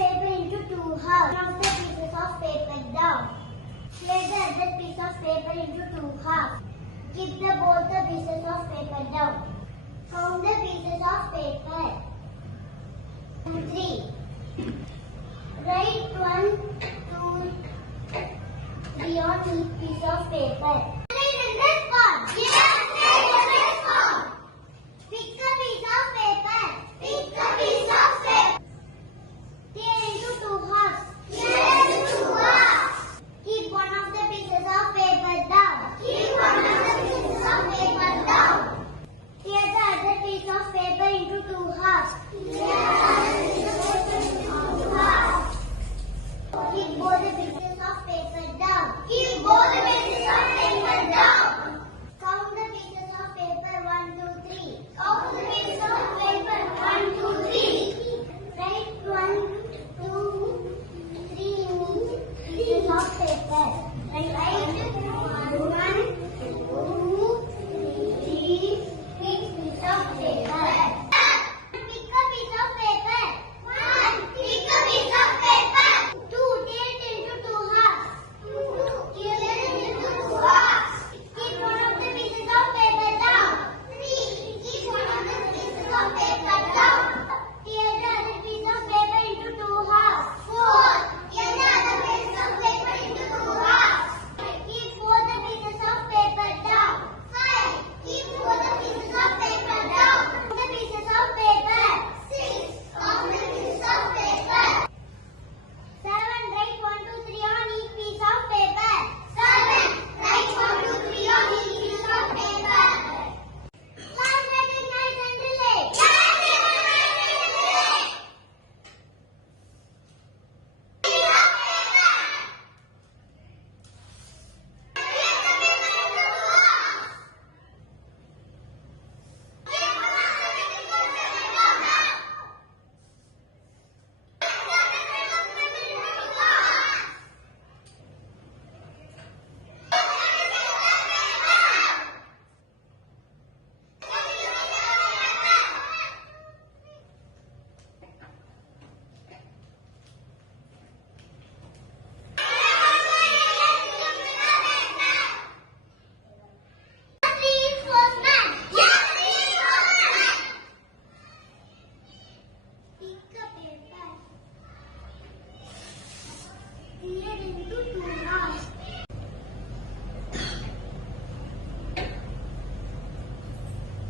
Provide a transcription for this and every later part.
paper into two halves. Count the pieces of paper down. Split the other piece of paper into two halves. Keep both the pieces of paper down. Count the pieces of paper. 3. Write 1, 2, 3 on each piece of paper. Pick a piece of paper. Pick a piece of paper. Tear into two halves. Tear into two halves. Keep one of the pieces of paper down. Keep one of the pieces of paper down. Tear the other piece of paper into two halves. Tear the other piece of paper into two halves. Keep both the pieces of paper down. Keep both the pieces of paper down. Count the pieces of paper 1, 2, 3. Count the pieces of paper 1, 2, 3. Write 1, 2, 3 in each pieces of paper. Write 1, 2, 3 each piece of paper. Pick a piece of paper. 1. Pick a piece of paper. 2. Tear it into two halves. 2. Tear it into two halves. Keep one of the pieces of paper down. 3. Keep one of the pieces of paper down. Tear the other piece of paper into two halves. 4. Tear the other piece of paper into two halves. Keep both the pieces of paper down. 5. Keep both the pieces of paper down. Count the pieces of paper. 6. Count the pieces of paper. 7. Write 1, 2, 3 on each piece of paper. 7. Write 1, 2, 3 on each piece of paper. Class recognize and relate.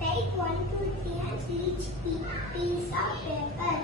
Take 1, 2, 3 and each piece of paper.